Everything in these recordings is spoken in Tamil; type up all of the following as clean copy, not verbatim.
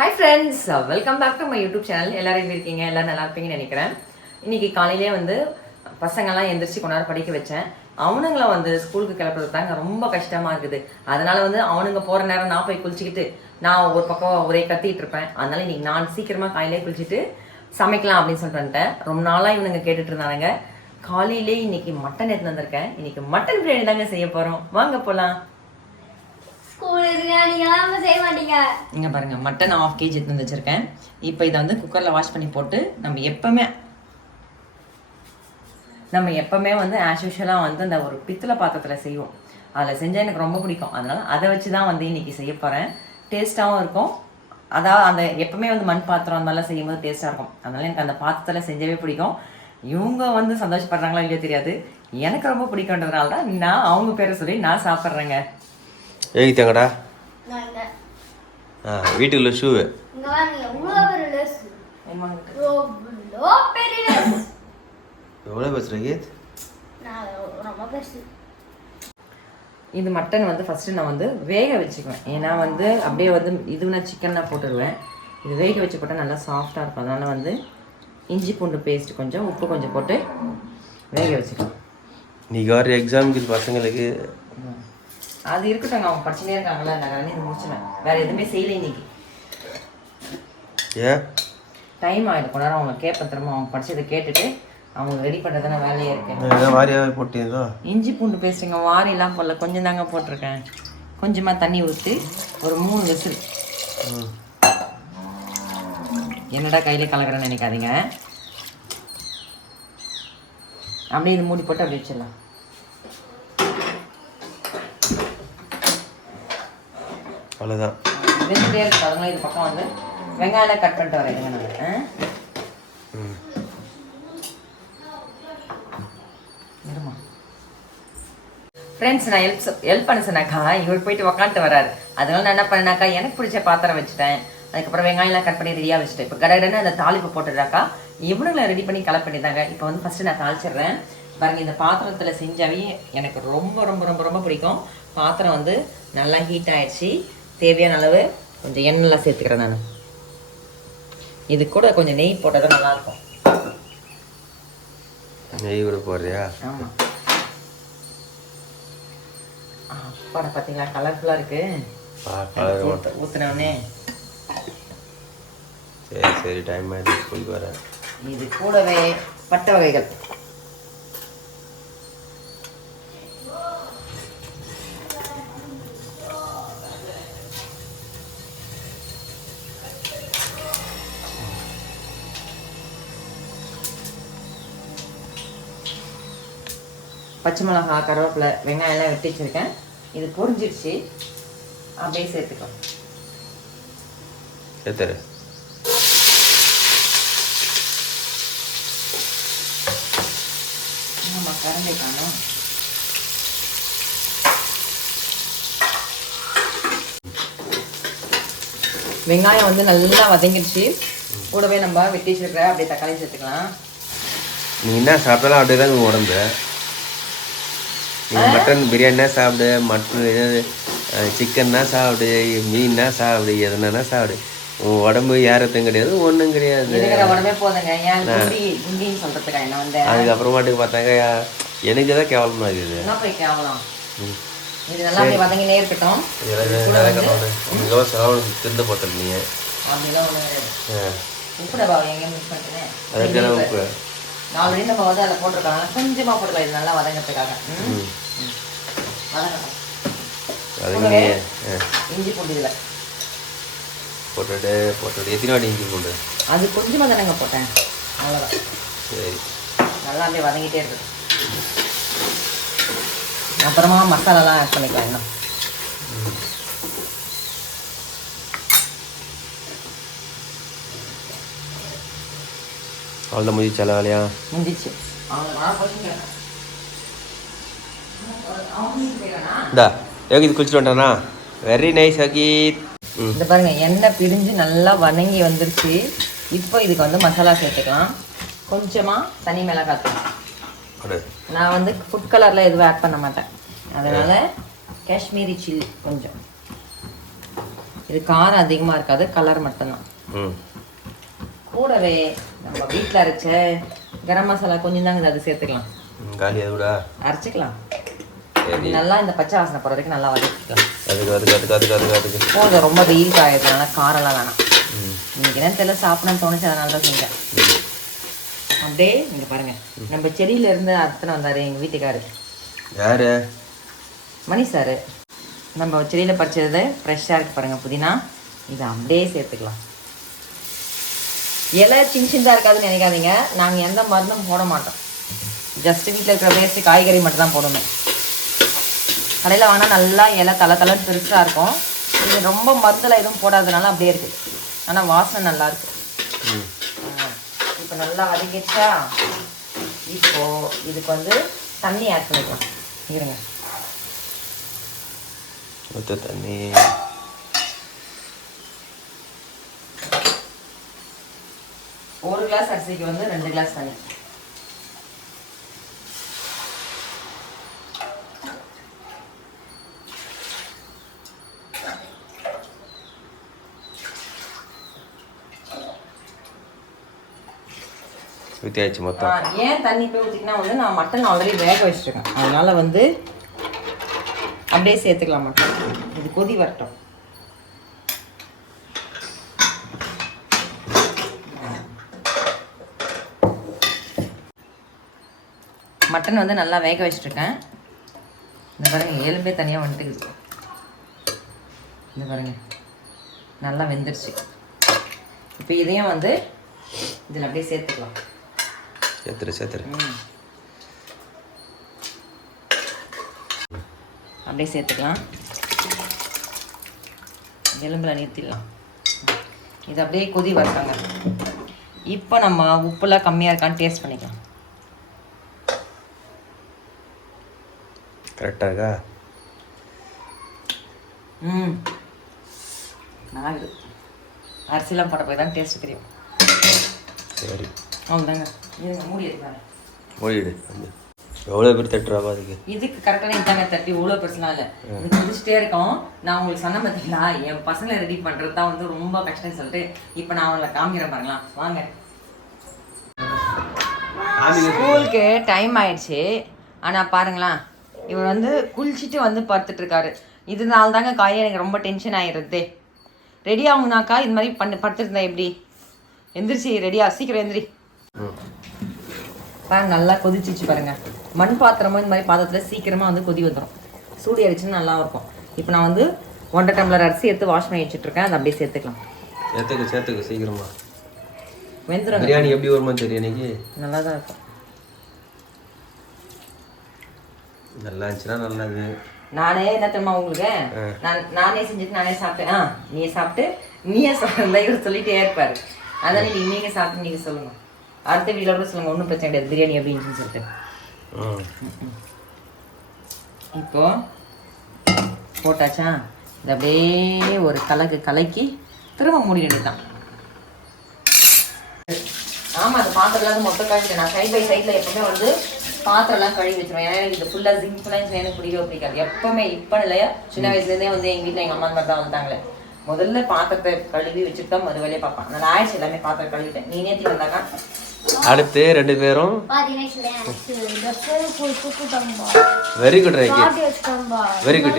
Hi friends, welcome back to my YouTube channel. எல்லாரும் எப்படி இருக்கீங்க? எல்லாரும் நல்லா இருப்பீங்கன்னு நினைக்கிறேன். இன்னைக்கு காலையிலே வந்து பசங்கள்லாம் எந்திரிச்சு கொண்டாட படிக்க வச்சேன். அவனுங்களை வந்து ஸ்கூலுக்கு கிளப்புறது தாங்க ரொம்ப கஷ்டமா இருக்குது. அதனால வந்து அவனுங்க போற நேரம் நான் போய் குளிச்சுக்கிட்டு நான் ஒரு பக்கம் ஒரே கத்திட்டு இருப்பேன். அதனால இன்னைக்கு நான் சீக்கிரமா காலையிலே குளிச்சுட்டு சமைக்கலாம் அப்படின்னு சொல்லிட்டு வந்துட்டேன். ரொம்ப நாளா இவனுங்க கேட்டுட்டு இருந்தானுங்க. காலையிலே இன்னைக்கு மட்டன் எடுத்து வந்திருக்கேன். இன்னைக்கு மட்டன் பிரியாணி தாங்க செய்ய போறோம். வாங்க போலாம். இங்க பாருங்க, மட்டன் 1/2 kg எடுத்து வந்து வச்சிருக்கேன். இப்போ இதை வந்து குக்கர்ல வாஷ் பண்ணி போட்டு நம்ம எப்பவுமே வந்து ஆஸ் யூஷுவலாக வந்து அந்த ஒரு பித்தளை பாத்திரத்துல செய்வோம். அதில் செஞ்சால் எனக்கு ரொம்ப பிடிக்கும். அதனால அதை வச்சு தான் வந்து இன்னைக்கு செய்ய போறேன். டேஸ்ட்டாகவும் இருக்கும். அதாவது அந்த எப்பவுமே வந்து மண் பாத்திரம் அந்த மாதிரிலாம் செய்யும்போது டேஸ்ட்டாக இருக்கும். அதனால எனக்கு அந்த பாத்திரத்தில் செஞ்சவே பிடிக்கும். இவங்க வந்து சந்தோஷப்படுறாங்களா இல்லையோ தெரியாது, எனக்கு ரொம்ப பிடிக்கும்ன்றதுனால தான் நான் அவங்க பேரை சொல்லி நான் சாப்பிட்றேங்க. ஏங்கிட்டாங்கடா வீட்டுக்குள்ள ஷூ எவ்வளோ பேசுறீங்க? இது மட்டன் வந்து ஃபஸ்ட்டு நான் வந்து வேக வச்சுக்குவேன். ஏன்னா வந்து அப்படியே வந்து இதுனா சிக்கன்லாம் போட்டுடுவேன். இது வேக வச்சு போட்டால் நல்லா சாஃப்டாக இருக்கும். அதனால் வந்து இஞ்சி பூண்டு பேஸ்ட் கொஞ்சம் உப்பு கொஞ்சம் போட்டு வேக வச்சுக்குவேன். இன்னைக்கு வர எக்ஸாமுக்கு பசங்களுக்கு அது இருக்கட்டும், அவங்க படிச்சுட்டே இருக்காங்களா, நான் இது முடிச்சுவேன். வேறு எதுவுமே செய்யலை இன்னைக்கு. ஏன் டைம் ஆகிடும். கொஞ்ச நேரம் அவங்க கேட்ப திரும்ப அவங்க படிச்சதை கேட்டுட்டு அவங்க ரெடி பண்ணுறதுனா வேலையே இருக்கேன். வாரியாவே போட்டீங்களா? இஞ்சி பூண்டு பேஸ்ட்டுங்க வாரியெல்லாம் போடல, கொஞ்சம் தாங்க போட்டிருக்கேன். கொஞ்சமாக தண்ணி ஊற்றி ஒரு 3 விசில். என்னடா கையிலே கலக்கிறேன்னு நினைக்காதீங்க. அப்படியே இது மூடி போட்டு அப்படியே வச்சிடலாம். அவ்வளோதான். வெந்துட்டே இருக்கு. அதனால இது பக்கம் வந்து வெங்காயம் கட் பண்ணிட்டு வரேன். நான் ஃப்ரெண்ட்ஸ், நான் ஹெல்ப் பண்ண சொன்னாக்கா இவர் போயிட்டு உக்காந்துட்டு வராரு. அதனால நான் என்ன பண்ணேனாக்கா எனக்கு பிடிச்ச பாத்திரம் வச்சுட்டேன். அதுக்கப்புறம் வெங்காயம்லாம் கட் பண்ணி ரெடியாக வச்சுட்டேன். இப்போ கடகடன்னு அந்த தாளிப்பு போட்டுட்டாக்கா இவனுங்களை ரெடி பண்ணி கலெக்ட் பண்ணிட்டாங்க. இப்போ வந்து ஃபஸ்ட்டு நான் தாளிச்சிடுறேன். பாருங்கள், இந்த பாத்திரத்தில் செஞ்சாவே எனக்கு ரொம்ப ரொம்ப ரொம்ப ரொம்ப பிடிக்கும். பாத்திரம் வந்து நல்லா ஹீட் ஆகிடுச்சு. தேவையான அளவு கொஞ்சம் எண்ணெய்லாம் சேர்த்துக்கிறேன். நான் இது கூட கொஞ்சம் நெய் போட்டால் தான் நல்லாயிருக்கும். நெய் கூட போடுறியா? ஆமாம். அப்பாடா, பார்த்தீங்களா கலர்ஃபுல்லாக இருக்கு. ஊற்றுனோடனே சரி சரி, டைம் ஆகிடுச்சு, ஸ்கூலுக்கு வரேன். இது கூடவே பட்டை வகைகள். பச்சை மிளகா, கருவேப்பிலை, வெங்காயம்லாம் வெட்டி வச்சுருக்கேன். இது பொரிஞ்சிடுச்சு. அப்படியே சேர்த்துக்கலாம். சேர்த்துரு. ஆமாம், கரண்டை காணும். வெங்காயம் வந்து நல்லா வதங்கிடுச்சு. கூடவே நம்ம வெட்டி வச்சுருக்கிற அப்படியே தக்காளி சேர்த்துக்கலாம். நீ என்ன சாப்பிட்டாலும் அப்படியே தான் உடம்பு. மட்டன் பிரியாணினா சாப்பிடு, மட்டன் சிக்கன்னா சாப்பிடு, மீன்னா சாப்பிடு, எதுனா சாப்பிடு. உன் உடம்பு யாரத்தும் கிடையாது, ஒன்றும் கிடையாது. அதுக்கப்புறமாட்டுக்கு பார்த்தாங்க எனக்கு தான் கேவலமா இருக்குது. திருந்த போட்டேன் நீ. அதுக்கெல்லாம் உப்பு ஆல்ரெடி நம்ம வந்து அதில் போட்டிருக்காங்க. கொஞ்சமாக போட்டுக்கலாம், இது நல்லா வதங்கிறதுக்காக. இஞ்சி பூண்டு இதில் போட்டுட்டு எத்தனை வாட்டி இஞ்சி பூண்டு? அது கொஞ்சமாக தானேங்க போட்டேன், அவ்வளோதான். சரி, நல்லா அப்படியே வதங்கிட்டே இருக்குது. அப்புறமா மசாலாலாம் ஆட் பண்ணிக்கலாம். இன்னும் அவ்வளோதான் முடிச்சு வேலையா? முடிச்சு. இந்தா யோகித் குளிச்சுட்டு வந்துட்டானா? Very nice Yogith. இந்த பாருங்க, எண்ணெய் பிரிஞ்சு நல்லா வதங்கி வந்துருச்சு. இப்போ இதுக்கு வந்து மசாலா சேர்த்துக்கலாம். கொஞ்சமாக தனி மிளகாய் தூள். நான் வந்து ஃபுட் கலரில் எதுவும் ஆட் பண்ண மாட்டேன். அதனால் காஷ்மீரி சில்லி கொஞ்சம். இது காரம் அதிகமாக இருக்காது, கலர் மட்டும்தான். கூடவே நம்ம வீட்டில் அரைச்ச கரம் மசாலா கொஞ்சம் தாங்க அது சேர்த்துக்கலாம். காலியாக அரைச்சிக்கலாம். நல்லா இந்த பச்சை வாசனை போகிற வரைக்கும் நல்லா வதக்கிக்கலாம். அதுக்கு ரொம்ப வெயில் காயதுனால காரெல்லாம் வேணாம். இன்னைக்கு என்ன தெரியல சாப்பிடணும்னு தோணுச்சு, அதனால தான் செஞ்சேன். அப்படியே இங்கே பாருங்க, நம்ம செடியில இருந்து அத்தனை வந்தாரு எங்கள் வீட்டுக்காரு. யாரு? மணி சார். நம்ம செடியில் பறிச்சது ஃப்ரெஷ்ஷாக இருக்குது பாருங்கள் புதினா. இதை அப்படியே சேர்த்துக்கலாம். இலை சின்னதாக இருக்காதுன்னு நினைக்காதீங்க, நாங்கள் எந்த மருந்தும் போட மாட்டோம். ஜஸ்ட்டு வீட்டில் இருக்கிற வேஸ்ட்டு காய்கறி மட்டும் தான் போடுவோம். கடையில் வாங்கினா நல்லா இலை தலைன்னு பெருசாக இருக்கும். இது ரொம்ப மருந்தில் எதுவும் போடாதனால அப்படியே இருக்குது. ஆனால் வாசனை நல்லாயிருக்கு. இப்போ நல்லா வதக்கிடுச்சா, இப்போது இதுக்கு வந்து தண்ணி ஆட் பண்ணிக்கலாம். இருங்க, தண்ணி 1 கிளாஸ் அரிசிக்கு வந்து 2 கிளாஸ் தண்ணி. ஊற்றியாச்சு மொத்தம். ஏன் தண்ணி போய் ஊற்றிக்கினா வந்து நான் மட்டன் ஆல்ரெடி வேக வச்சுருக்கேன், அதனால வந்து அப்படியே சேர்த்துக்கலாம். மட்டன் இது கொதி வரட்டும். மட்டன் வந்து நல்லா வேக வச்சுருக்கேன். இந்த பாருங்க, எலும்பே தனியாக வந்துட்டு இந்த பாருங்க நல்லா வெந்துருச்சு. இப்போ இதையும் வந்து இதில் அப்படியே சேர்த்துக்கலாம். சேர்த்துரு அப்படியே சேர்த்துக்கலாம். எலும்பில் நிறுத்திடலாம். இது அப்படியே கொதி வரட்டாங்க. இப்போ நம்ம உப்புலாம் கம்மியாக இருக்கான்னு டேஸ்ட் பண்ணிக்கலாம். கரெக்டாக இருக்கா? நல்லா இருக்குது. அரிசிலாம் போட்ட போய் தான் டேஸ்ட் தெரியும். சரி, அவ்வளோதாங்க. இருங்க, மூடி எடுத்தாங்க. மூடிடு. எவ்வளோ பேர் தட்டுறாப்பா அதுக்கு? இதுக்கு கரெக்டாக இதாங்க தட்டி இவ்வளோ பெருசுலாம் இல்லை. இது குதிச்சுட்டே இருக்கோம். நான் உங்களுக்கு சொன்ன பார்த்தீங்களா, என் பசங்களை ரெடி பண்ணுறது தான் வந்து ரொம்ப கஷ்டம்னு சொல்லிட்டு இப்போ நான் அவங்களை காமிக்கிறேன் பாருங்களா. வாங்க. ஸ்கூலுக்கு டைம் ஆயிடுச்சு. ஆனால் பாருங்களா, இவர் வந்து குளிச்சுட்டு வந்து படுத்துட்டு இருக்காரு. இதனால தாங்க காலையில் எனக்கு ரொம்ப டென்ஷன் ஆகிடுறது. ரெடி ஆகுனாக்கா இது மாதிரி படுத்துருந்தா எப்படி? எந்திரிச்சு ரெடியா, சீக்கிரம் எந்திரி. பாருங்க நல்லா கொதிச்சிச்சு பாருங்க. மண் பாத்திரமோ இந்த மாதிரி பாத்திரத்தில் சீக்கிரமாக வந்து கொதி வந்துடும். சூடு அடிச்சுன்னு நல்லா இருக்கும். இப்போ நான் வந்து 1.5 டம்ளர் அரிசி எடுத்து வாஷ் பண்ணி வச்சுட்ருக்கேன். அதை அப்படியே சேர்த்துக்கலாம். சேர்த்துக்கு சீக்கிரமா வெந்துடும். பிரியாணி எப்படி வருமா தெரியும்? இன்னைக்கு நல்லா தான் இருக்கும். நல்லா இருந்துச்சுன்னா நல்லது. நானே என்ன தெரியுமா உங்களுக்கு, நானே செஞ்சுட்டு நானே சாப்பிட்டேன். நீ சாப்பிட்டு நீயே இவர் சொல்லிட்டே இருப்பாரு. அதான் நீங்கள் சாப்பிட்டு நீங்கள் சொல்லுங்கள். அடுத்த வீடியோவில் கூட சொல்லுங்கள், ஒன்றும் பிரச்சனை கிடையாது. பிரியாணி அப்படின்னு சொல்லிட்டு இப்போ போட்டாச்சா, இது அப்படியே ஒரு கலக்கி திரும்ப மூடி வேண்டியதுதான். ஆமாம், அந்த பாத்திரம்லாம் மொத்தம் கழுவிட்டேன். நான் சைட் பை சைடில் எப்பவுமே வந்து பாத்திரம்லாம் கழுவி வச்சிருவேன். ஏன்னா எனக்கு இது ஃபுல்லாக சிம்பிளாக எனக்கு பிடிக்கவே பிடிக்காது. எப்பவுமே இப்போ இல்லையா, சின்ன வயசுலேருந்தே வந்து எங்கள் வீட்டில் எங்கள் அம்மா மாதிரி தான் வந்துட்டாங்களே. முதல்ல பாத்திரத்தை கழுவி வச்சுட்டு தான் மறு வேலையை பார்ப்பேன். நான் ஆயிடுச்சு எல்லாமே பாத்திரம் கழுவிட்டேன். நீ நேற்று வந்தாக்கா அடுத்து 2 பேரும் very good Reiki, very good.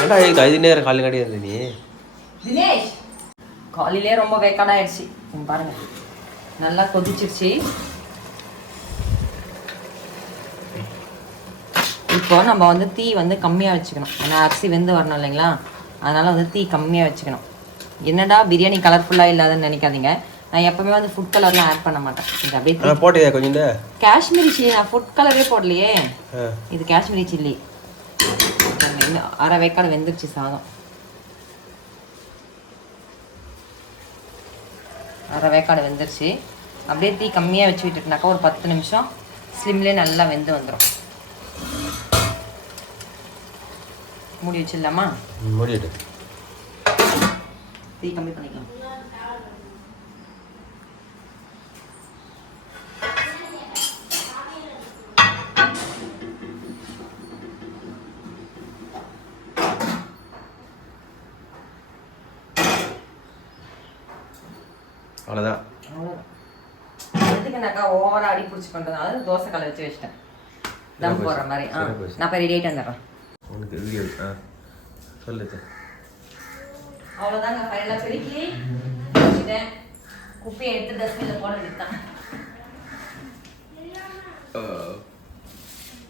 ஏன்டா 5 நேரம் காலையில் கிடையாது நீ? தினேஷ் காலையிலே ரொம்ப வேக்காடாயிடுச்சு பாருங்க. நல்லா கொதிச்சிருச்சு. இப்போ நம்ம வந்து தீ வந்து கம்மியாக வச்சுக்கணும். ஏன்னா அரிசி வெந்து வரணும் இல்லைங்களா, அதனால் வந்து தீ கம்மியாக வச்சுக்கணும். என்னடா பிரியாணி கலர்ஃபுல்லாக இல்லாதன்னு நினைக்காதீங்க. நான் எப்பவுமே வந்து ஃபுட் கலர்லாம் ஆட் பண்ண மாட்டேன். இது அப்படியே போட்டியா கொஞ்சம் காஷ்மீரி சில்லி. நான் ஃபுட் கலரே போடலையே, இது காஷ்மீரி சில்லி. அரை வேக்காடு வெந்துருச்சு சாதம். அரை வேக்காடு வெந்துருச்சு. அப்படியே தீ கம்மியாக வச்சு விட்டுட்டுனாக்கா ஒரு 10 நிமிஷம் ஸ்லிம்லேயே நல்லா வெந்து வந்துடும். மூடி வச்சிடலாமா? மூடிடு. தீ கம்மி பண்ணிக்கலாம். அவ்வளோதான். அவ்வளோதான். எதுக்குனாக்கா ஓவராக அடி பிடிச்சி பண்ணுறதுனால தோசை கலை வச்சு வச்சிட்டேன் தம் போடுற மாதிரி. நான் இப்போ ரெடி ஆகிட்டு வந்துடுறேன். உனக்கு வீடியோ சொல்லுது. அவ்வளோதாங்க, ஃபைனலாக பெருக்கி வச்சுட்டேன். குப்பையை எடுத்து டஸ்ட்பினில் போட வேண்டியதுதான்.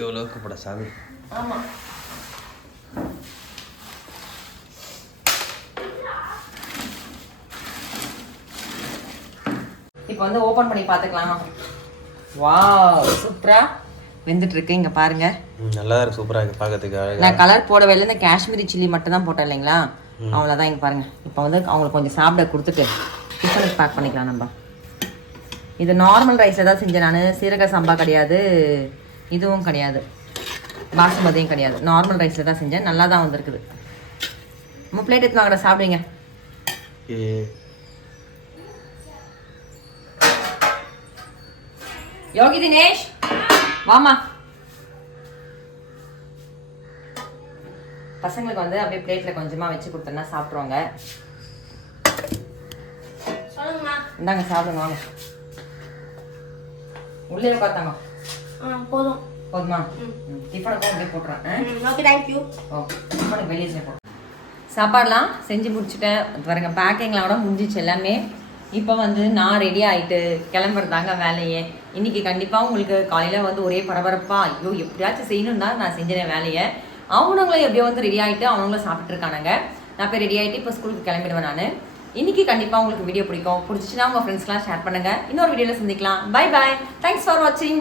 எவ்வளோ கூப்பிட சாமி. ஆமாம், இப்போ வந்து ஓப்பன் பண்ணி பார்த்துக்கலாம். வாவ், சூப்பரா வெந்துட்டு இருக்கு. இங்க பாருங்க, நல்லா இருக்கு, சூப்பரா இருக்கு பார்க்கறதுக்கு. அழகா நான் கலர் போடவே இல்லை, இந்த காஷ்மீரி சில்லி மட்டும் தான் போட்டேன் இல்லைங்களா, அவ்வளோதான். இங்க பாருங்க, இப்போ வந்து அவங்களுக்கு கொஞ்சம் சாப்பிட கொடுத்துட்டு டிஃபனுக்கு பேக் பண்ணிக்கலாம் நம்ம. இது நார்மல் ரைஸில் தான் செஞ்சேன் நான், சீரக சம்பா கிடையாது, இதுவும் கிடையாது, பாசுமதியும் கிடையாது, நார்மல் ரைஸில் தான் செஞ்சேன். நல்லா தான் வந்திருக்குது. நம்ம பிளேட் எடுத்து வாங்கடா, சாப்பிடுங்க. யோகி தினேஷ் வாமா. பசங்களுக்கு வந்து அப்படியே பிளேட்ல கொஞ்சமா வச்சு கொடுத்தோம்னா சாப்பிட்ருவாங்க. இந்தாங்க சாப்பிடுங்க, வாங்க உள்ளே உட்காத்தாங்க. போதும் போதுமா? டிஃபனுக்கும் அப்படியே போட்டுறேன். Okay, thank you. ஓ, டிஃபனுக்கு வெளியே போட்டுறேன். சாப்பாடெலாம் செஞ்சு முடிச்சுட்டேன் பாருங்க, பேக்கிங்லாம் கூட முடிஞ்சிச்சு எல்லாமே. இப்போ வந்து நான் ரெடி ஆகிட்டு கிளம்புறதாங்க வேலையே. இன்றைக்கி கண்டிப்பாக உங்களுக்கு காலையில் வந்து ஒரே பரபரப்பாக, ஐயோ எப்படியாச்சும் செய்யணும் தான் நான் செஞ்சேன் வேலையை. அவனுங்களும் எப்படியோ வந்து ரெடி ஆகிட்டு அவங்களும் சாப்பிட்ருக்கானுங்க. நான் போய் ரெடி ஆகிட்டு இப்போ ஸ்கூலுக்கு கிளம்பிடுவேன் நான். இன்றைக்கி கண்டிப்பாக உங்களுக்கு வீடியோ பிடிச்சிச்சுன்னா உங்கள் ஃப்ரெண்ட்ஸ்லாம் ஷேர் பண்ணுங்கள். இன்னொரு வீடியோவில் சந்திக்கலாம். பை பாய், தேங்க்ஸ் ஃபார் வாட்சிங்.